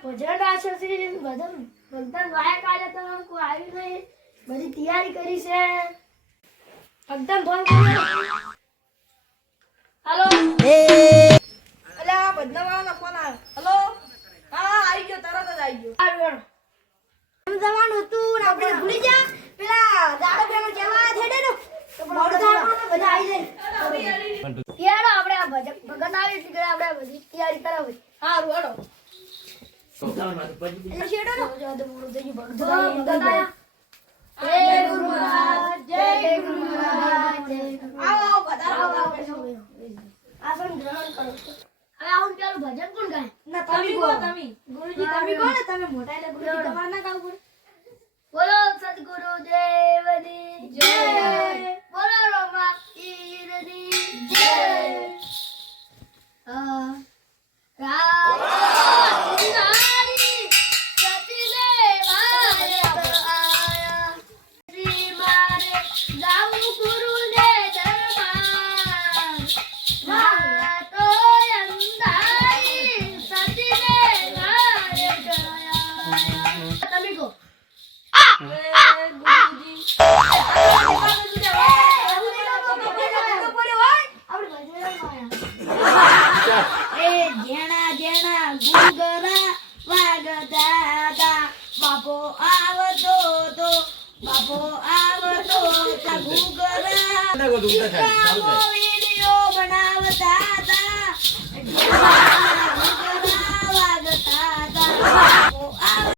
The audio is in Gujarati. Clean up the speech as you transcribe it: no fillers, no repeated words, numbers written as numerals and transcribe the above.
ભજન આશે છે બધા ગાયક આલે તો કોઈ આવ્યું નહીં બધી તૈયારી કરી છે એકદમ ફોન કર્યો હાલો અલ્યા બદનાવાનો ફોન આવ્યો હેલો હા આવી ગયો તરત જ આવી ગયો આવ્યો જવાનું હતું ને આપણે ભૂલી જા પેલા દાડો બેનો કેવા થેડે નો તો મોડું થવાનું બધા આવી જાય યાર આપણે આ ભગત આવી છે આપણે બધી તૈયારી કરાવી હા રોડો શેડો નો જો મોડું થઈ ગયું ભગત આયા જય ગુરુ મહારાજ જય ગુરુ મહારાજ આવો બધા આસન ગ્રહણ કરો હવે આવું પેલું ભજન કોણ ગાય ના તમે કહો તમે ગુરુજી તમે કહો ને તમે મોટા એટલે ગુરુજી તમારે ના ગાવું પડે બોલો સદગુરુ દેવની જય બોલો રમા પીરની જય રામ નારી સતી દેવાય આયા શ્રી મારે જાવું ગુરુને દરબાર મારા તો અંધારી સતી દેવાય ગયા તમે કહો બાપો આવતો તો ગુગરા વિડિયો બનાવતા હતા ગુગરા વાગતા હતા